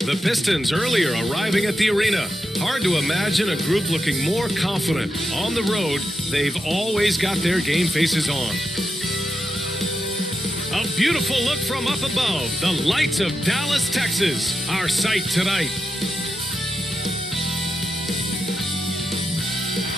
The Pistons earlier arriving at the arena. Hard to imagine a group looking more confident. On the road, they've always got their game faces on. A beautiful look from up above. The lights of Dallas, Texas. Our sight tonight.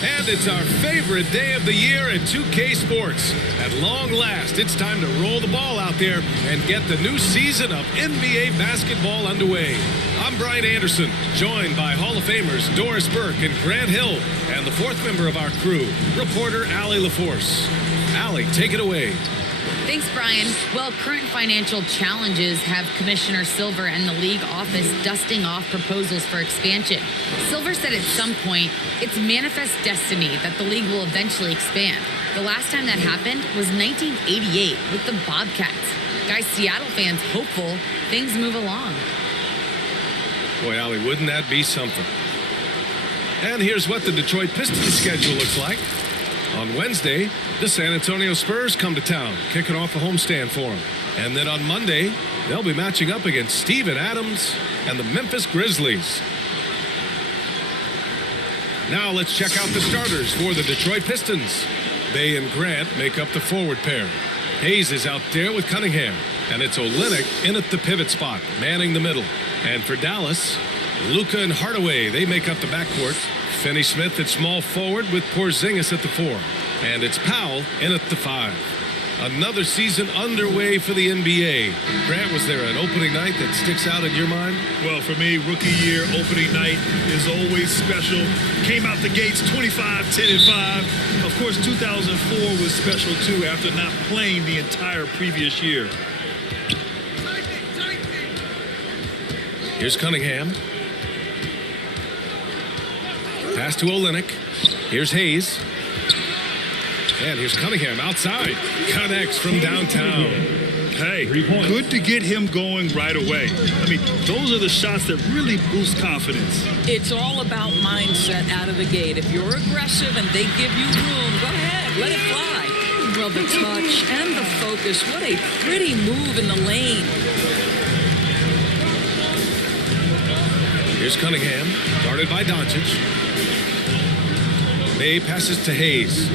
And it's our favorite day of the year at 2K Sports. At long last, it's time to roll the ball out there and get the new season of NBA basketball underway. I'm Brian Anderson, joined by Hall of Famers Doris Burke and Grant Hill, and the fourth member of our crew, reporter Allie LaForce. Allie, take it away. Thanks, Brian. Well, current financial challenges have Commissioner Silver and the league office dusting off proposals for expansion. Silver said at some point, it's manifest destiny that the league will eventually expand. The last time that happened was 1988 with the Bobcats. Guys, Seattle fans hopeful things move along. Boy, Allie, wouldn't that be something? And here's what the Detroit Pistons schedule looks like. On Wednesday, the San Antonio Spurs come to town, kicking off a homestand for them. And then on Monday, they'll be matching up against Steven Adams and the Memphis Grizzlies. Now let's check out the starters for the Detroit Pistons. Bay and Grant make up the forward pair. Hayes is out there with Cunningham, and it's Olynyk in at the pivot spot, manning the middle. And for Dallas, Luka and Hardaway, they make up the backcourt. Finney-Smith at small forward with Porzingis at the 4. And it's Powell in at the 5. Another season underway for the NBA. Grant, was there an opening night that sticks out in your mind? Well, for me, rookie year opening night is always special. Came out the gates 25, 10, and 5. Of course, 2004 was special, too, after not playing the entire previous year. Here's Cunningham. Pass to Olynyk. Here's Hayes. And here's Cunningham outside. Connects from downtown. Hey, good to get him going right away. I mean, those are the shots that really boost confidence. It's all about mindset out of the gate. If you're aggressive and they give you room, go ahead, let it fly. Well, the touch and the focus. What a pretty move in the lane. Here's Cunningham, guarded by Doncic. May passes to Hayes.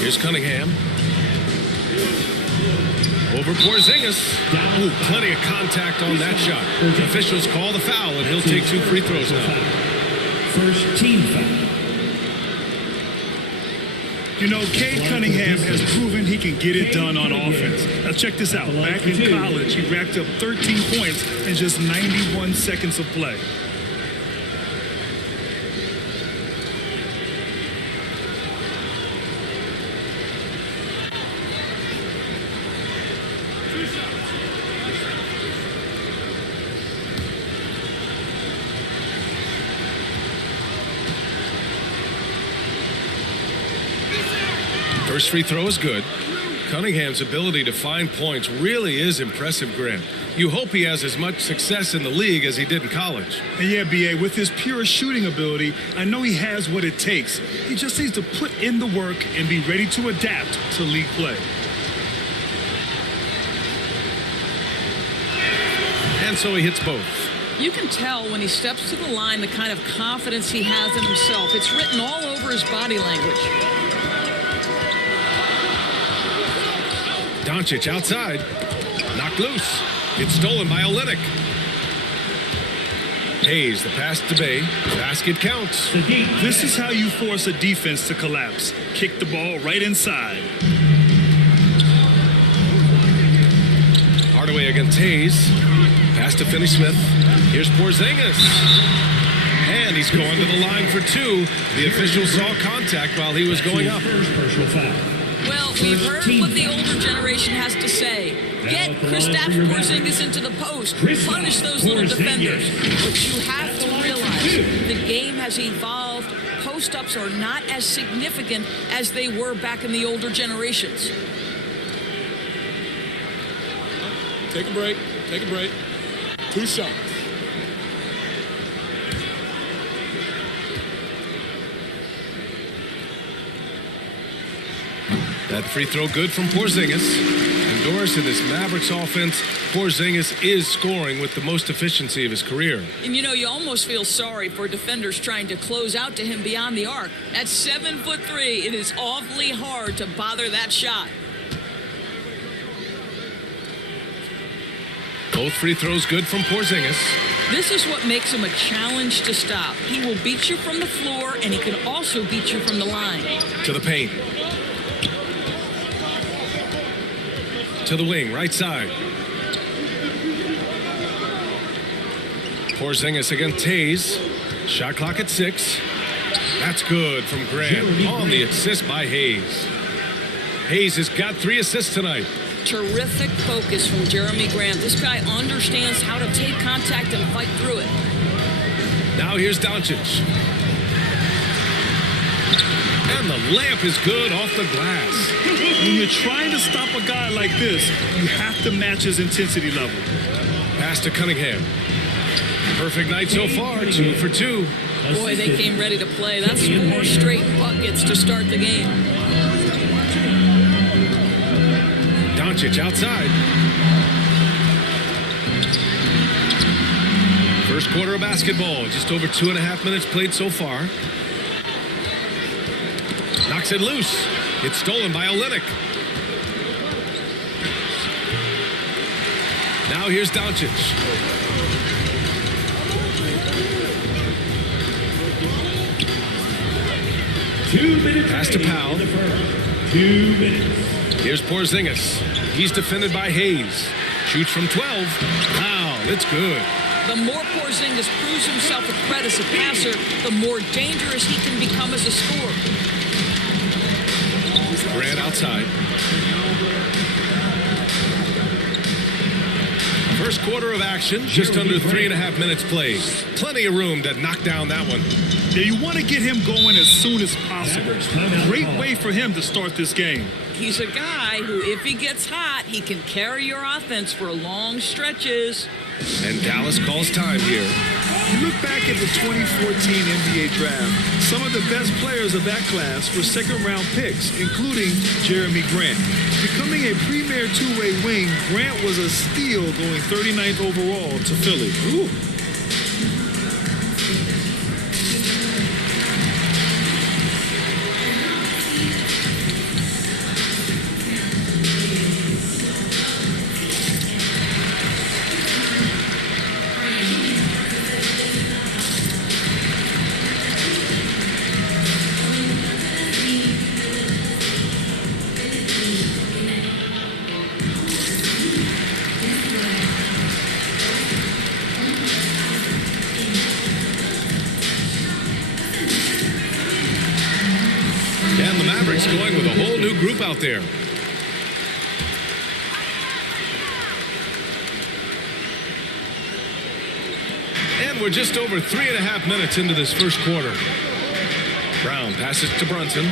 Here's Cunningham. Over Porzingis. Ooh, plenty of contact on that shot. Officials call the foul, and he'll take 2 free throws now. First team foul. You know, Cade Cunningham has proven he can get it done on offense. Now check this out. Back in college, he racked up 13 points in just 91 seconds of play. First free throw is good. Cunningham's ability to find points really is impressive, Grant. You hope he has as much success in the league as he did in college. And yeah, B.A., with his pure shooting ability, I know he has what it takes. He just needs to put in the work and be ready to adapt to league play. And so he hits both. You can tell when he steps to the line the kind of confidence he has in himself. It's written all over his body language. Doncic outside. Knocked loose. It's stolen by Olynyk. Hayes, the pass to Bay. Basket counts. This is how you force a defense to collapse. Kick the ball right inside. Hardaway against Hayes. Pass to Finney-Smith. Here's Porzingis. And he's going to the line for 2. The official saw contact while he was going up. Well, we've heard what the older generation has to say. Get Kristaps Porzingis into the post. Punish those little defenders. But you have to realize the game has evolved. Post-ups are not as significant as they were back in the older generations. Take a break. Take a break. 2 shots. That free throw good from Porzingis. And Doris, in this Mavericks offense, Porzingis is scoring with the most efficiency of his career. And you almost feel sorry for defenders trying to close out to him beyond the arc. At 7'3", it is awfully hard to bother that shot. Both free throws good from Porzingis. This is what makes him a challenge to stop. He will beat you from the floor, and he can also beat you from the line. To the paint. To the wing, right side. Porzingis against Tays. Shot clock at 6. That's good from Grant on the assist by Hayes. Hayes has got 3 assists tonight. Terrific focus from Jeremy Grant. This guy understands how to take contact and fight through it. Now here's Doncic. And the layup is good off the glass. When you're trying to stop a guy like this, you have to match his intensity level. Pass to Cunningham. Perfect night so far, 2 for 2. Boy, they came ready to play. That's 4 straight buckets to start the game. Doncic outside. First quarter of basketball. Just over 2.5 minutes played so far. Knocks it loose. It's stolen by Olynyk. Now here's Doncic. Pass to Powell. 2 minutes. Here's Porzingis. He's defended by Hayes. Shoots from 12. Powell, it's good. The more Porzingis proves himself a threat as a passer, the more dangerous he can become as a scorer. Grant outside. First quarter of action, just under 3.5 minutes played. Plenty of room to knock down that one. Yeah, you want to get him going as soon as possible. Great way for him to start this game. He's a guy who, if he gets hot, he can carry your offense for long stretches. And Dallas calls time here. You look back at the 2014 NBA draft, some of the best players of that class were second-round picks, including Jeremy Grant. Becoming a premier two-way wing, Grant was a steal going 39th overall to Philly. Ooh. And the Mavericks going with a whole new group out there. And we're just over 3.5 minutes into this first quarter. Brown passes to Brunson.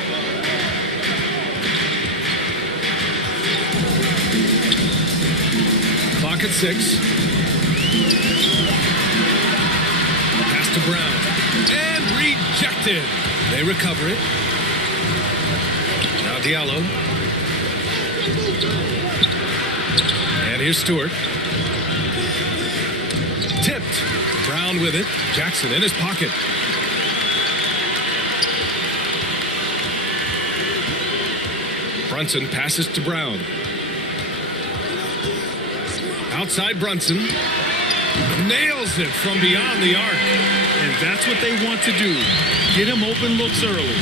Clock at 6. Pass to Brown. And rejected. They recover it. Now Diallo. And here's Stewart. Tipped. Brown with it. Jackson in his pocket. Brunson passes to Brown. Outside Brunson. Nails it from beyond the arc. And that's what they want to do. Get him open looks early.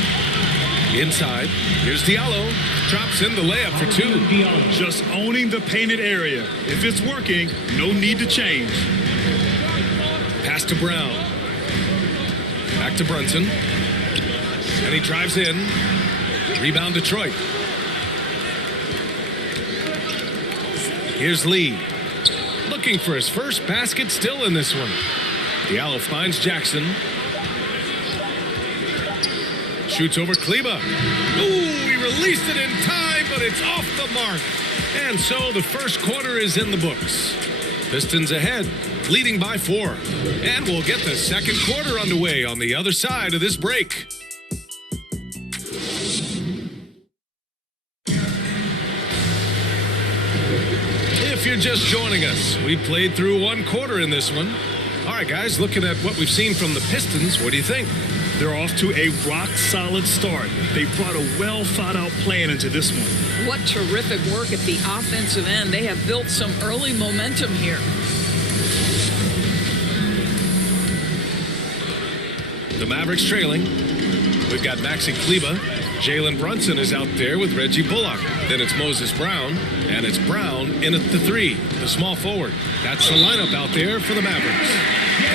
Inside. Here's Diallo. Drops in the layup for 2. Just owning the painted area. If it's working, no need to change. Pass to Brown. Back to Brunson. And he drives in. Rebound Detroit. Here's Lee. Looking for his first basket still in this one. Diallo finds Jackson. Shoots over Kleba. Ooh, he released it in time, but it's off the mark. And so the first quarter is in the books. Pistons ahead, leading by 4. And we'll get the second quarter underway on the other side of this break. you're just joining us, we played through one quarter in this one. All right, guys, looking at what we've seen from the Pistons, what do you think? They're off to a rock-solid start. They brought a well-thought-out plan into this one. What terrific work at the offensive end. They have built some early momentum here. The Mavericks trailing. We've got Maxi Kleba. Jalen Brunson is out there with Reggie Bullock. Then it's Moses Brown, and it's Brown in at the 3, the small forward. That's the lineup out there for the Mavericks.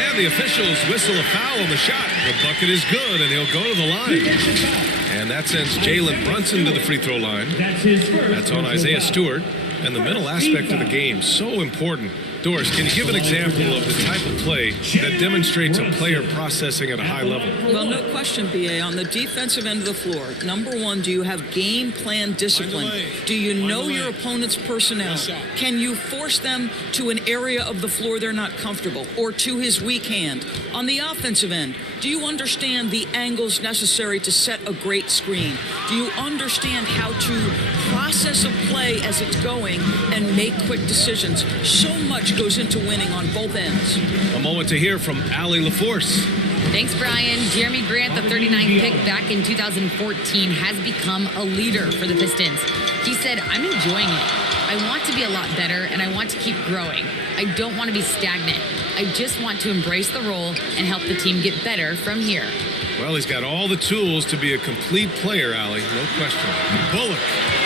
And the officials whistle a foul on the shot. The bucket is good, and he'll go to the line. And that sends Jalen Brunson to the free throw line. That's on Isaiah Stewart. And the mental aspect of the game, so important. Doris, can you give an example of the type of play that demonstrates a player processing at a high level? Well, no question, B.A. On the defensive end of the floor, number one, do you have game plan discipline? Do you know your opponent's personnel? Can you force them to an area of the floor they're not comfortable or to his weak hand? On the offensive end, do you understand the angles necessary to set a great screen? Do you understand how to process a play as it's going and make quick decisions? So much goes into winning on both ends. A moment to hear from Allie LaForce. Thanks, Brian. Jeremy Grant, the 39th pick back in 2014, has become a leader for the Pistons. He said, "I'm enjoying it. I want to be a lot better, and I want to keep growing. I don't want to be stagnant. I just want to embrace the role and help the team get better from here." Well, he's got all the tools to be a complete player, Allie. No question. Bullock.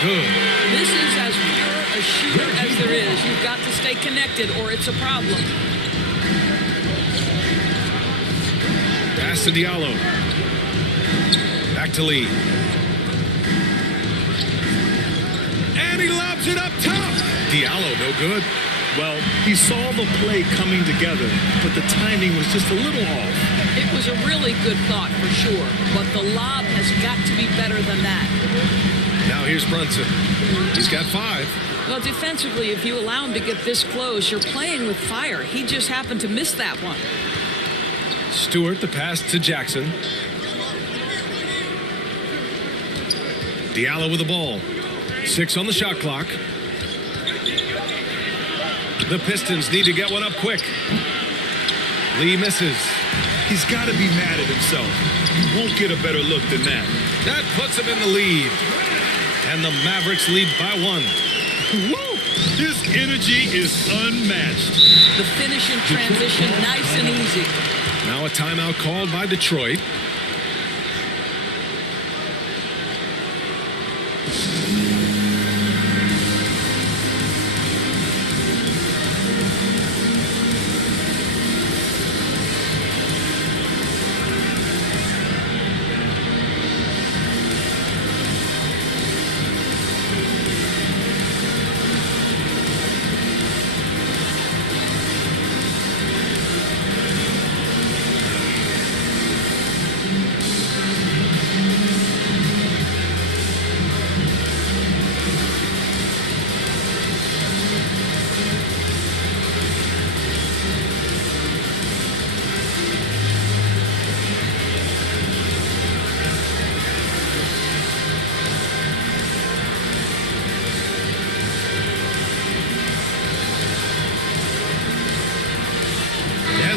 Good. This is as pure a shooter as there is. You've got to stay connected or it's a problem. Pass to Diallo. Back to Lee. And he lobs it up top. Diallo, no good. Well, he saw the play coming together, but the timing was just a little off. It was a really good thought for sure, but the lob has got to be better than that. Now here's Brunson. He's got 5. Well, defensively, if you allow him to get this close, you're playing with fire. He just happened to miss that one. Stewart, the pass to Jackson. Diallo with the ball. 6 on the shot clock. The Pistons need to get one up quick. Lee misses. He's got to be mad at himself. You won't get a better look than that. That puts him in the lead. And the Mavericks lead by 1. Woo! His energy is unmatched. The finish in transition, nice and easy. Now a timeout called by Detroit.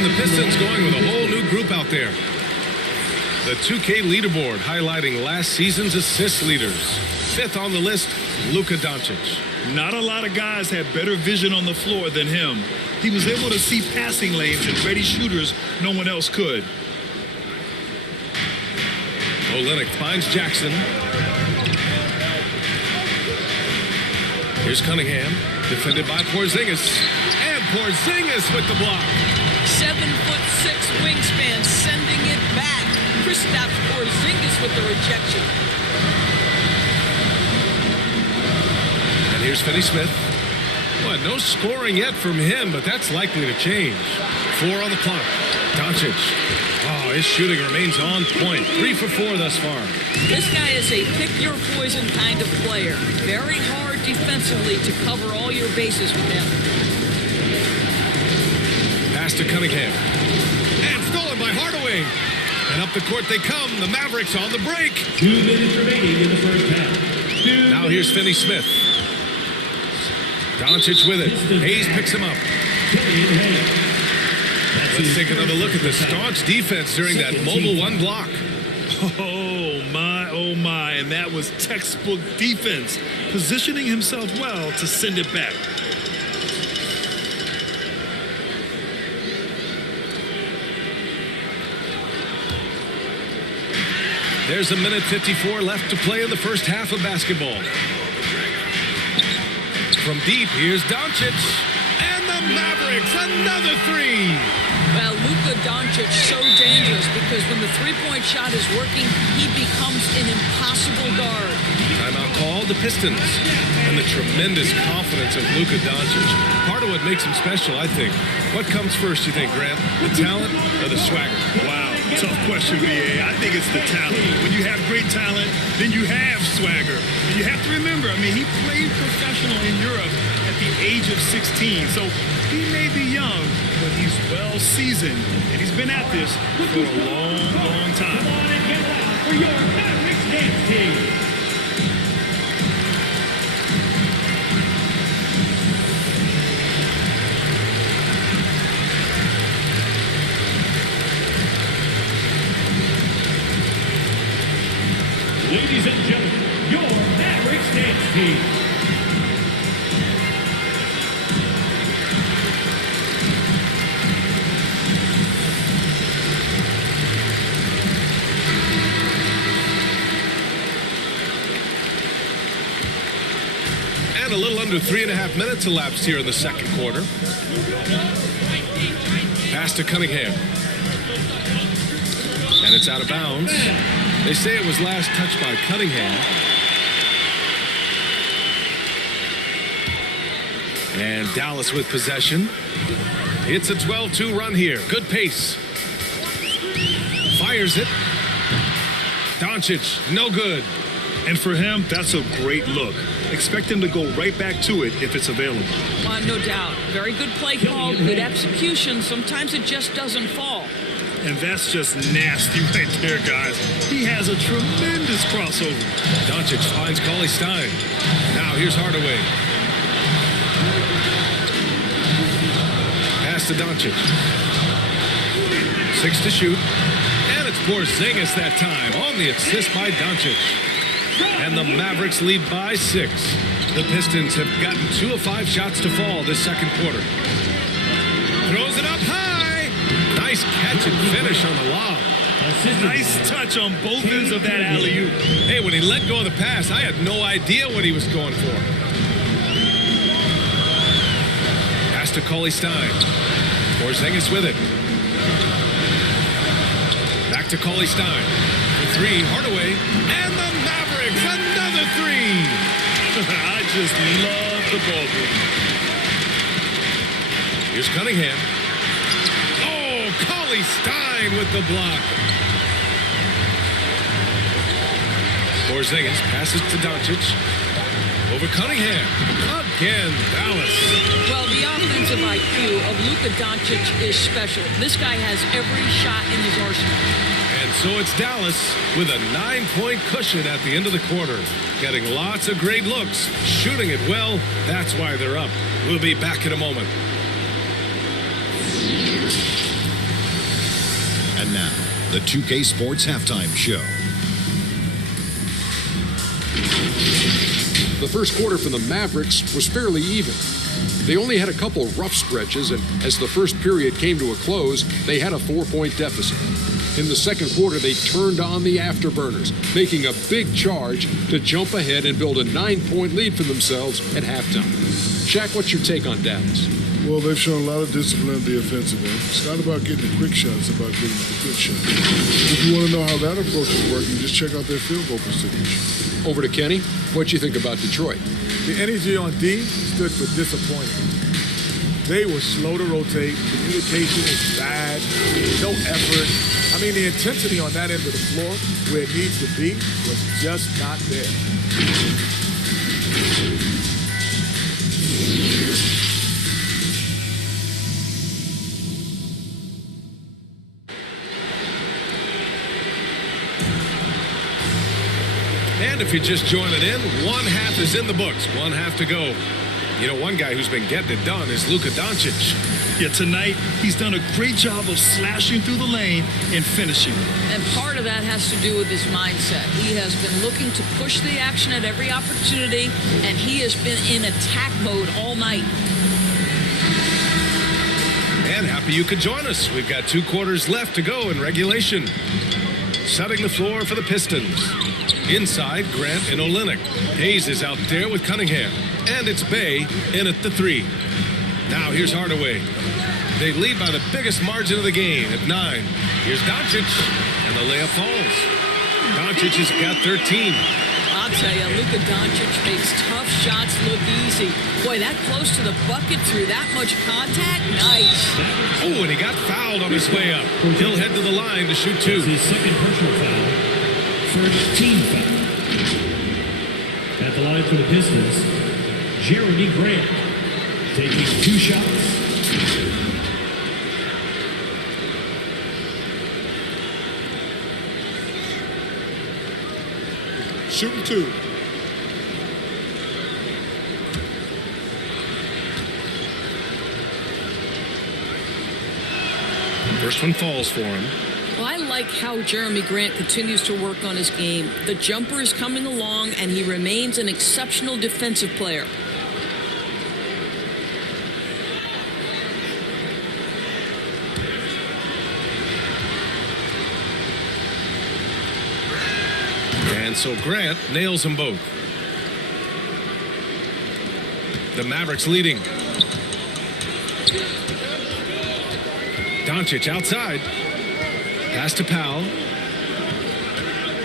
The Pistons going with a whole new group out there. The 2K leaderboard highlighting last season's assist leaders. 5th on the list, Luka Doncic. Not a lot of guys had better vision on the floor than him. He was able to see passing lanes and ready shooters no one else could. Olynyk finds Jackson. Here's Cunningham, defended by Porzingis. And Porzingis with the block. 7'6" wingspan, sending it back. Kristaps Porzingis with the rejection. And here's Finney Smith. Well, no scoring yet from him, but that's likely to change. 4 on the clock. Doncic. Oh, his shooting remains on point. 3 for 4 thus far. This guy is a pick-your-poison kind of player. Very hard defensively to cover all your bases with him. Pass to Cunningham. And stolen by Hardaway. And up the court they come. The Mavericks on the break. 2 minutes remaining in the first half. Now here's Finney Smith. Doncic with it. Hayes picks him up. Let's take another look at the staunch defense during that mobile one block. Oh my, and that was textbook defense, positioning himself well to send it back. There's a minute 54 left to play in the first half of basketball. From deep, here's Doncic. And the Mavericks, another three. Well, Luka Doncic so dangerous because when the three-point shot is working, he becomes an impossible guard. Timeout called the Pistons. And the tremendous confidence of Luka Doncic. Part of what makes him special, I think. What comes first, you think, Grant? The talent or the swagger? Wow, tough question, VA. I think it's the talent. When you have great talent, then you have swagger. And you have to remember, I mean, he played professional in Europe at the age of 16. So he may be young, but he's well seasoned, and he's been at this for a long, long time. Come on and get loud for your Mavericks dance team. Ladies and gentlemen, your Mavericks dance team. And a little under 3.5 minutes elapsed here in the second quarter. Pass to Cunningham. And it's out of bounds. They say it was last touched by Cunningham. And Dallas with possession. It's a 12-2 run here. Good pace. Fires it. Doncic, no good. And for him, that's a great look. Expect him to go right back to it if it's available. No doubt. Very good play call, good execution. Sometimes it just doesn't fall. And that's just nasty right there, guys. He has a tremendous crossover. Doncic finds Cauley Stein. Now here's Hardaway. Pass to Doncic. 6 to shoot. And it's Porzingis that time on the assist by Doncic. And the Mavericks lead by 6. The Pistons have gotten 2 of 5 shots to fall this second quarter. Throws it up high. Nice catch and finish on the lob. Nice touch on both ends of that alley-oop. Hey, when he let go of the pass, I had no idea what he was going for. Pass to Cauley Stein. Porzingis with it. Back to Cauley Stein. For 3, Hardaway. And the Mavericks, another 3. I just love the ball game. Here's Cunningham. Cauley Stein with the block. Porzingis passes to Doncic. Over Cunningham. Again, Dallas. Well, the offensive IQ of Luka Doncic is special. This guy has every shot in his arsenal. And so it's Dallas with a 9-point cushion at the end of the quarter. Getting lots of great looks. Shooting it well. That's why they're up. We'll be back in a moment. And now, the 2K Sports Halftime Show. The first quarter for the Mavericks was fairly even. They only had a couple rough stretches, and as the first period came to a close, they had a 4-point deficit. In the second quarter, they turned on the afterburners, making a big charge to jump ahead and build a 9-point lead for themselves at halftime. Shaq, what's your take on Dallas? Well, they've shown a lot of discipline at the offensive end. It's not about getting the quick shots, it's about getting the good shots. If you want to know how that approach is working, just check out their field goal percentage. Over to Kenny. What you think about Detroit? The energy on D stood for disappointment. They were slow to rotate. Communication was bad. No effort. I mean, the intensity on that end of the floor, where it needs to be, was just not there. And if you're just joining in, one half is in the books. One half to go. You know, one guy who's been getting it done is Luka Doncic. Yeah, tonight he's done a great job of slashing through the lane and finishing. And part of that has to do with his mindset. He has been looking to push the action at every opportunity, and he has been in attack mode all night. And happy you could join us. We've got 2 quarters left to go in regulation. Setting the floor for the Pistons. Inside, Grant and Olynyk. Hayes is out there with Cunningham. And it's Bay in at the 3. Now here's Hardaway. They lead by the biggest margin of the game at 9. Here's Doncic, and the layup falls. Doncic has got 13. I'll tell you, Luka Doncic makes tough shots look easy. Boy, that close to the bucket through that much contact, nice. Oh, and he got fouled on his way up. He'll head to the line to shoot 2. His second personal foul. First team foul. At the line for the Pistons, Jeremy Grant taking 2 shots. Shooting 2. First one falls for him. Well, I like how Jeremy Grant continues to work on his game. The jumper is coming along, and he remains an exceptional defensive player. And so Grant nails them both. The Mavericks leading. Doncic outside. Pass to Powell.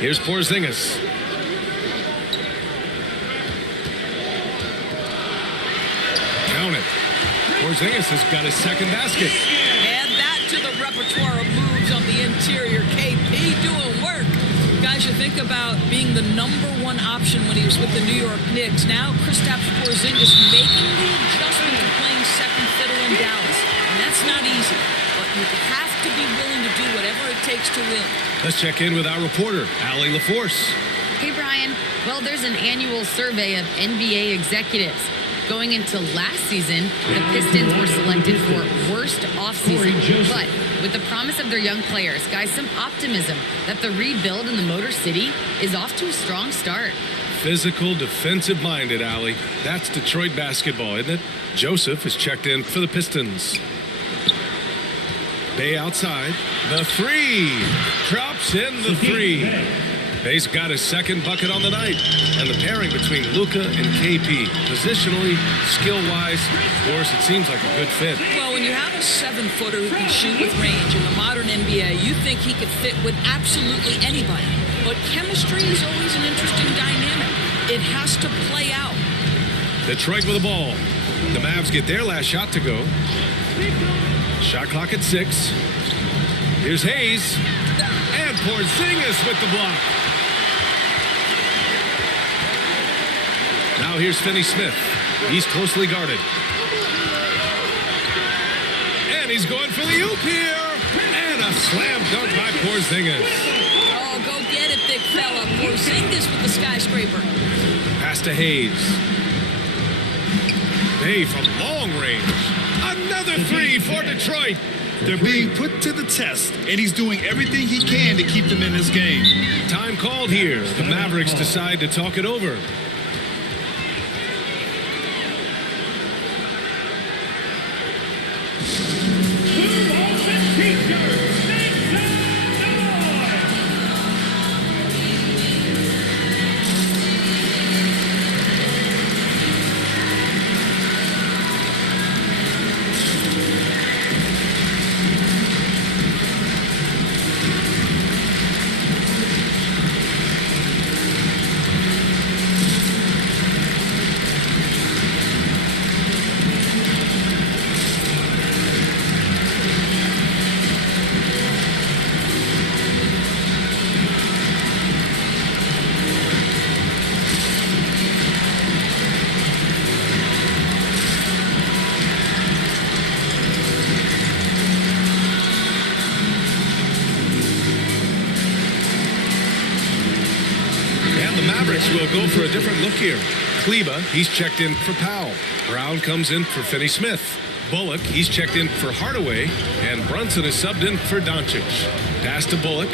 Here's Porzingis. Count it. Porzingis has got his second basket. Add that to the repertoire of moves on the interior. KP doing work. Guys, you think about being the #1 option when he was with the New York Knicks. Now, Kristaps Porzingis making the adjustment to playing second fiddle in Dallas. And that's not easy. But you have to be willing to do whatever it takes to win. Let's check in with our reporter, Allie LaForce. Hey, Brian. Well, there's an annual survey of NBA executives. Going into last season, the Pistons were selected for worst offseason. But with the promise of their young players, guys, some optimism that the rebuild in the Motor City is off to a strong start. Physical, defensive-minded, Allie. That's Detroit basketball, isn't it? Joseph is checked in for the Pistons. Bay outside. The 3. Drops in the 3. Bay's got his second bucket on the night. And the pairing between Luka and KP, positionally, skill-wise, of course, it seems like a good fit. Well, when you have a 7-footer who can shoot with range in the modern NBA, you think he could fit with absolutely anybody. But chemistry is always an interesting dynamic. It has to play out. Detroit with the ball. The Mavs get their last shot to go. Shot clock at 6. Here's Hayes. And Porzingis with the block. Now here's Finney-Smith. He's closely guarded. And he's going for the oop here. And a slam dunk by Porzingis. Oh, go get it, big fella. Porzingis with the skyscraper. Pass to Hayes. Bay from long range. Another 3 for Detroit. They're being put to the test, and he's doing everything he can to keep them in this game. Time called here. The Mavericks decide to talk it over. We'll go for a different look here. Kleba, he's checked in for Powell. Brown comes in for Finney-Smith. Bullock, he's checked in for Hardaway. And Brunson is subbed in for Doncic. Pass to Bullock.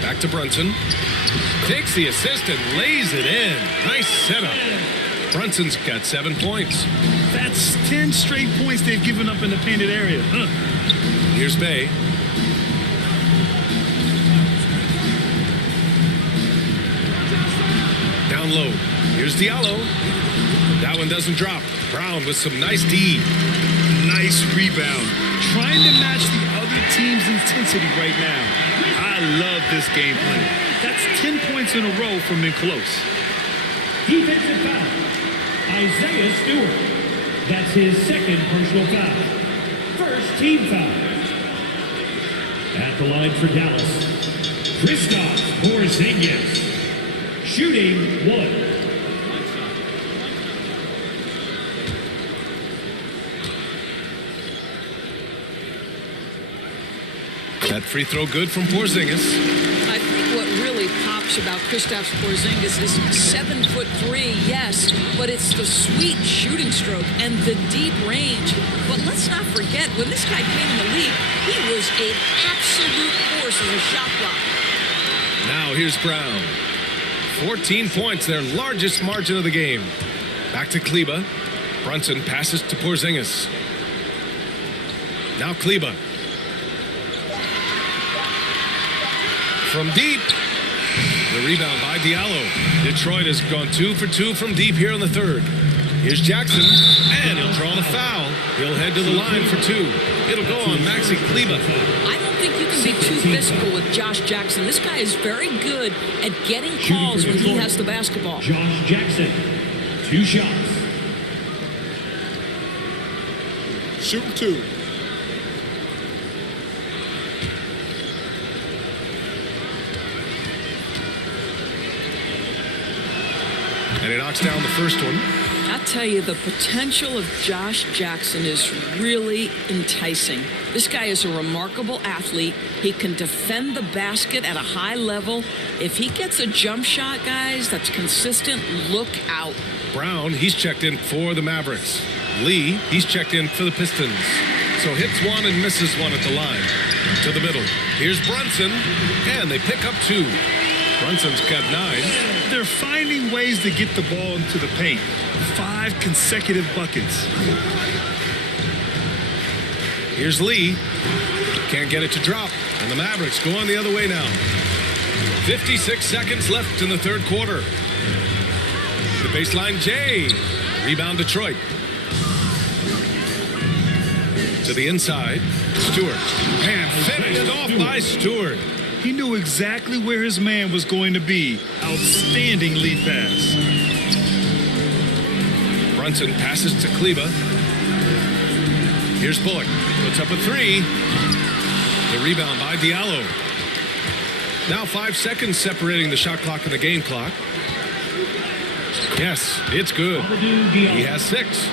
Back to Brunson. Takes the assist and lays it in. Nice setup. Brunson's got 7 points. That's 10 straight points they've given up in the painted area. Here's Bay. Down low. Here's Diallo. That one doesn't drop. Brown with some nice D. Nice rebound. Trying to match the other team's intensity right now. I love this game plan. That's 10 points in a row from in close. Defensive foul. Isaiah Stewart. That's his second personal foul. First team foul. At the line for Dallas, Kristaps Porzingis. Shooting 1. That free throw good from Porzingis. I think what really pops about Kristaps Porzingis is 7'3", yes, but it's the sweet shooting stroke and the deep range. But let's not forget, when this guy came in the league, he was an absolute force as a shot blocker. Now here's Brown. 14 points, their largest margin of the game. Back to Kleba. Brunson passes to Porzingis. Now Kleba. From deep. The rebound by Diallo. Detroit has gone 2 for 2 from deep here in the third. Here's Jackson, and he'll draw the foul. He'll head to the line for 2. It'll go on Maxi Kleba. I don't think you can be too physical with Josh Jackson. This guy is very good at getting calls when he has the basketball. Josh Jackson, 2 shots. Shooting 2. And he knocks down the first one. I tell you, the potential of Josh Jackson is really enticing. This guy is a remarkable athlete. He can defend the basket at a high level. If he gets a jump shot, guys, that's consistent, look out. Brown, he's checked in for the Mavericks. Lee, he's checked in for the Pistons. So hits one and misses one at the line. To the middle. Here's Brunson, and they pick up 2. Brunson's got 9. They're finding ways to get the ball into the paint. 5 consecutive buckets. Here's Lee. Can't get it to drop. And the Mavericks go on the other way now. 56 seconds left in the third quarter. The baseline J. Rebound Detroit. To the inside. Stewart. And finished off by Stewart. He knew exactly where his man was going to be. Outstanding lead pass. Brunson passes to Kleba. Here's Bullock. Puts up a 3. The rebound by Diallo. Now 5 seconds separating the shot clock and the game clock. Yes, it's good. He has 6.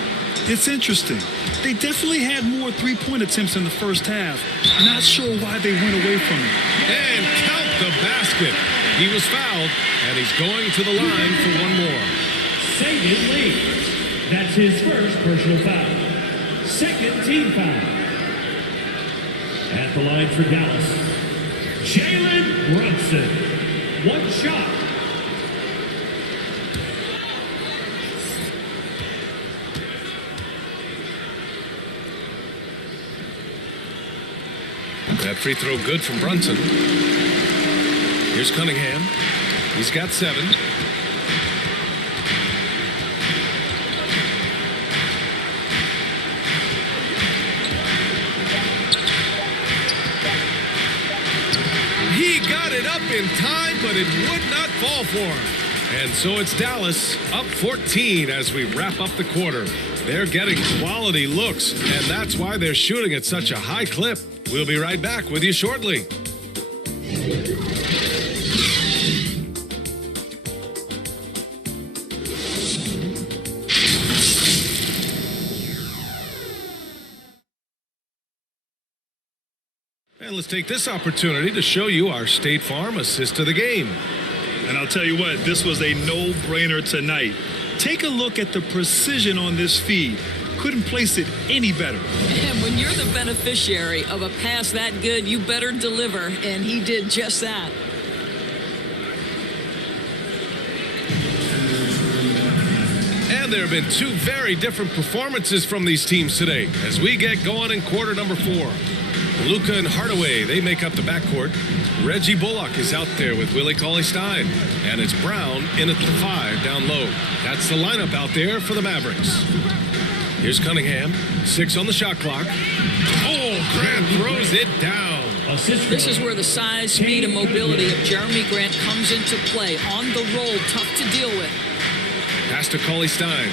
It's interesting. They definitely had more three-point attempts in the first half. Not sure why they went away from it. And count the basket. He was fouled, and he's going to the line for one more. Sagan Lee. That's his first personal foul. Second team foul. At the line for Dallas, Jalen Brunson. 1 shot. That free throw good from Brunson. Here's Cunningham. He's got 7. He got it up in time, but it would not fall for him. And so it's Dallas up 14 as we wrap up the quarter. They're getting quality looks, and that's why they're shooting at such a high clip. We'll be right back with you shortly. And let's take this opportunity to show you our State Farm assist of the game. And I'll tell you what, this was a no-brainer tonight. Take a look at the precision on this feed. Couldn't place it any better. And when you're the beneficiary of a pass that good, you better deliver, and he did just that. And there have been two very different performances from these teams today as we get going in quarter number 4. Luka and Hardaway, they make up the backcourt. Reggie Bullock is out there with Willie Cauley-Stein. And it's Brown in at the 5 down low. That's the lineup out there for the Mavericks. Here's Cunningham, 6 on the shot clock. Oh, Grant throws it down. This is where the size, speed, and mobility of Jeremy Grant comes into play. On the roll, tough to deal with. Pass to Cauley-Stein.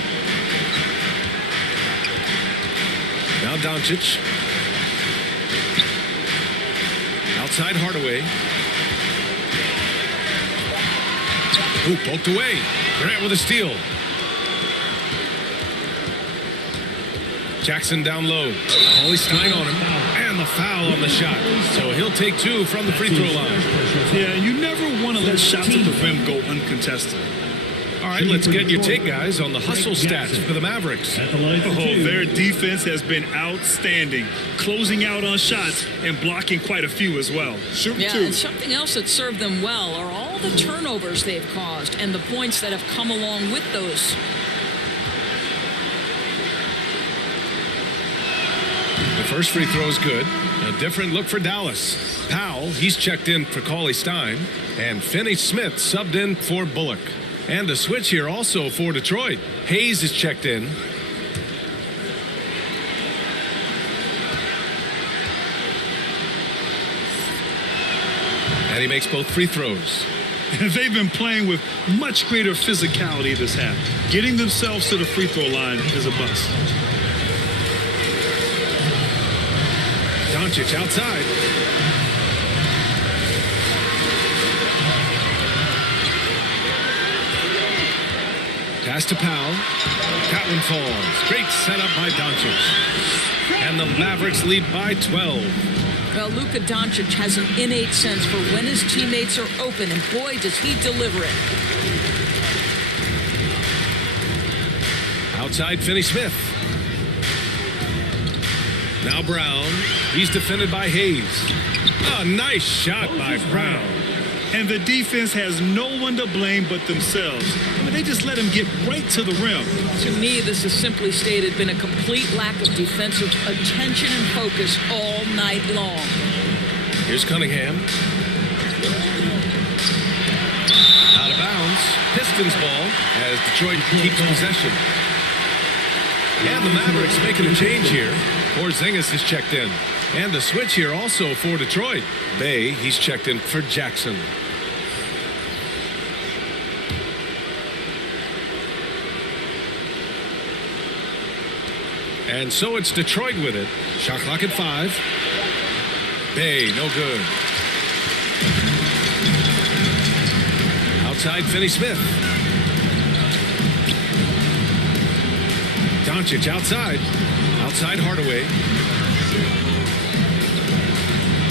Now Doncic. Outside Hardaway. Ooh, poked away. Grant with a steal. Jackson down low. Cauley-Stein on him. And the foul on the shot. So he'll take 2 from the free throw line. Yeah, you never want to let shots at the rim go uncontested. All right, let's get your take, guys, on the hustle stats for the Mavericks. Oh, their defense has been outstanding, closing out on shots and blocking quite a few as well. And something else that served them well are all the turnovers they've caused and the points that have come along with those. The first free throw is good. A different look for Dallas. Powell, he's checked in for Cauley-Stein, and Finney-Smith subbed in for Bullock. And a switch here also for Detroit. Hayes is checked in. And he makes both free throws. They've been playing with much greater physicality this half. Getting themselves to the free throw line is a bust. Doncic outside. Pass to Powell. That one falls. Great setup by Doncic. And the Mavericks lead by 12. Well, Luka Doncic has an innate sense for when his teammates are open, and boy, does he deliver it. Outside Finney-Smith. Now Brown. He's defended by Hayes. A nice shot by Brown. And the defense has no one to blame but themselves. I mean, they just let him get right to the rim. To me, this has simply stated been a complete lack of defensive attention and focus all night long. Here's Cunningham. Out of bounds. Pistons ball as Detroit keeps possession. And the Mavericks making a change here. Porzingis is checked in. And a switch here also for Detroit. Bay, he's checked in for Jackson. And so it's Detroit with it. Shot clock at 5. Bay, no good. Outside Finney-Smith. Doncic outside. Outside Hardaway.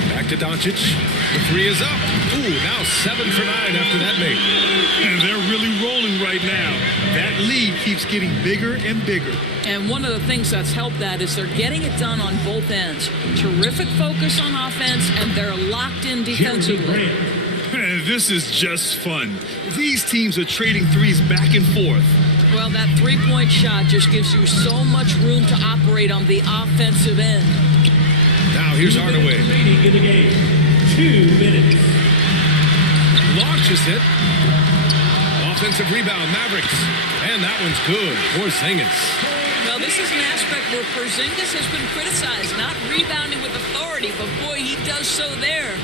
Back to Doncic. The 3 is up. Ooh, now 7 for 9 after that make. And they're really rolling right now. That lead keeps getting bigger and bigger. And one of the things that's helped that is they're getting it done on both ends. Terrific focus on offense, and they're locked in defensively. This is just fun. These teams are trading threes back and forth. Well, that three-point shot just gives you so much room to operate on the offensive end. Now here's Hardaway. Remaining in the game. 2 minutes. Launches it. Offensive rebound, Mavericks. And that one's good. Porzingis. Well, this is an aspect where Porzingis has been criticized, not rebounding with authority, but boy, he does so there.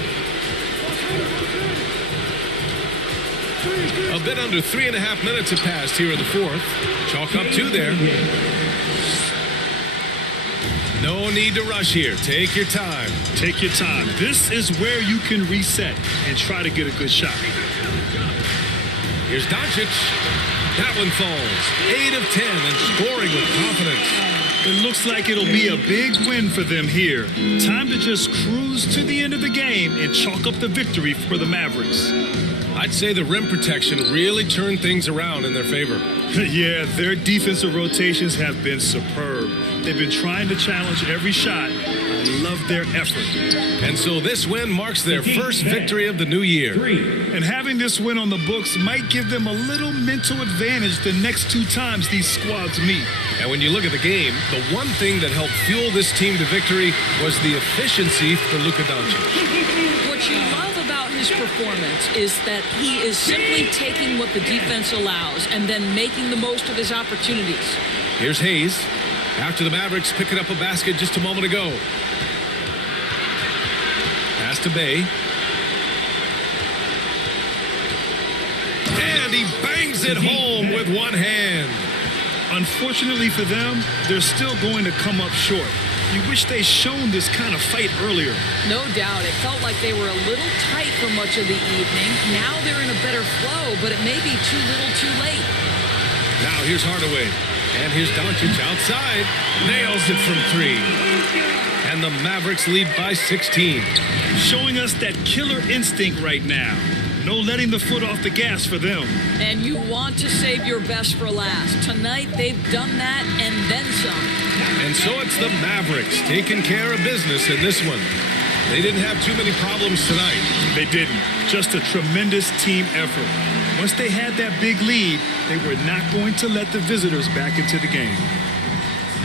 A bit under 3.5 minutes have passed here in the 4th. Chalk up 2 there. No need to rush here. Take your time. Take your time. This is where you can reset and try to get a good shot. Here's Doncic. That one falls. 8 of 10 and scoring with confidence. It looks like it'll be a big win for them here. Time to just cruise to the end of the game and chalk up the victory for the Mavericks. I'd say the rim protection really turned things around in their favor. Yeah, their defensive rotations have been superb. They've been trying to challenge every shot. I love their effort. And so this win marks their first victory of the new year. And having this win on the books might give them a little mental advantage the next 2 times these squads meet. And when you look at the game, the one thing that helped fuel this team to victory was the efficiency for Luka Doncic. What you love about his performance is that he is simply taking what the defense allows and then making the most of his opportunities. Here's Hayes after the Mavericks picking up a basket just a moment ago. Pass to Bay. And he bangs it home with one hand. Unfortunately for them, they're still going to come up short. You wish they'd shown this kind of fight earlier. No doubt. It felt like they were a little tight for much of the evening. Now they're in a better flow, but it may be too little too late. Now here's Hardaway. And here's Doncic outside. Nails it from 3. And the Mavericks lead by 16. Showing us that killer instinct right now. No letting the foot off the gas for them. And you want to save your best for last. Tonight, they've done that and then some. And so it's the Mavericks taking care of business in this one. They didn't have too many problems tonight. They didn't. Just a tremendous team effort. Once they had that big lead, they were not going to let the visitors back into the game.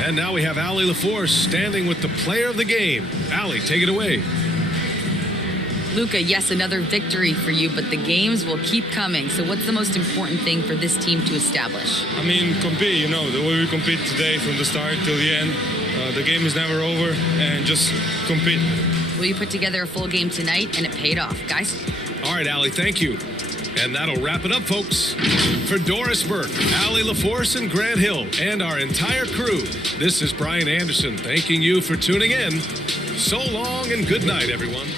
And now we have Allie LaForce standing with the player of the game. Allie, take it away. Luka, yes, another victory for you, but the games will keep coming. So what's the most important thing for this team to establish? I mean, compete, you know, the way we compete today from the start till the end. The game is never over, and just compete. Will you put together a full game tonight? And it paid off, guys. All right, Allie, thank you. And that'll wrap it up, folks. For Doris Burke, Allie LaForce, and Grant Hill, and our entire crew, this is Brian Anderson thanking you for tuning in. So long and good night, everyone.